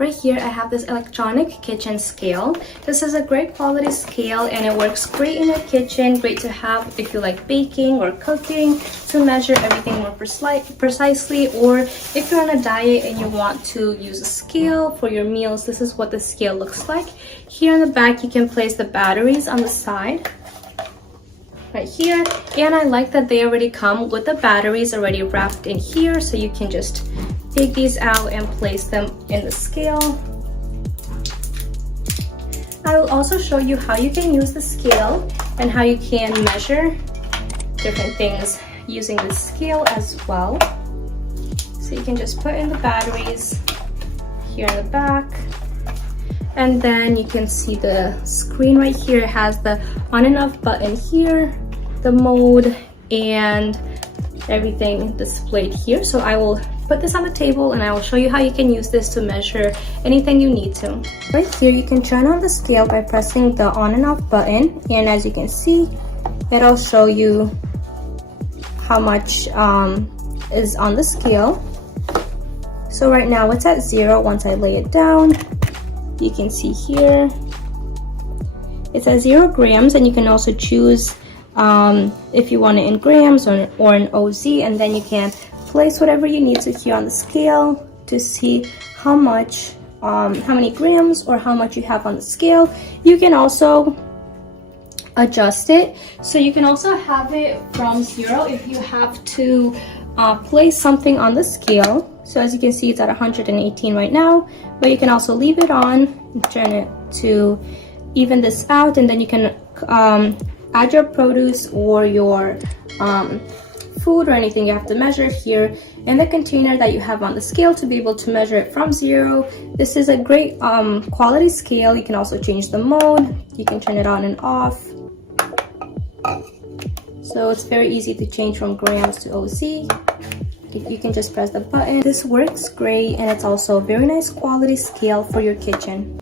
Right here, I have this electronic kitchen scale. This is a great quality scale and it works great in your kitchen. Great to have if you like baking or cooking to measure everything more precisely, or if you're on a diet and you want to use a scale for your meals. This is what the scale looks like. Here in the back, you can place the batteries on the side right here, and I like that they already come with the batteries already wrapped in here, so you can just take these out and place them in the scale. I will also show you how you can use the scale and how you can measure different things using the scale as well. So you can just put in the batteries here in the back, and then you can see the screen right here. It has the on and off button here, the mode, and everything displayed here. So I will put this on the table and I will show you how you can use this to measure anything you need to. Right here, you can turn on the scale by pressing the on and off button, and as you can see, it'll show you how much is on the scale. So right now it's at 0. Once I lay it down, you can see here it's at 0 grams, and you can also choose if you want it in grams or in OZ, and then you can place whatever you need to here on the scale to see how much, how many grams or how much you have on the scale. You can also adjust it, so you can also have it from 0 if you have to place something on the scale. So as you can see, it's at 118 right now, but you can also leave it on and turn it to even this out, and then you can add your produce or your food or anything you have to measure here in the container that you have on the scale to be able to measure it from 0. This is a great quality scale. You can also change the mode. You can turn it on and off. So it's very easy to change from grams to OZ. You can just press the button. This works great, and it's also a very nice quality scale for your kitchen.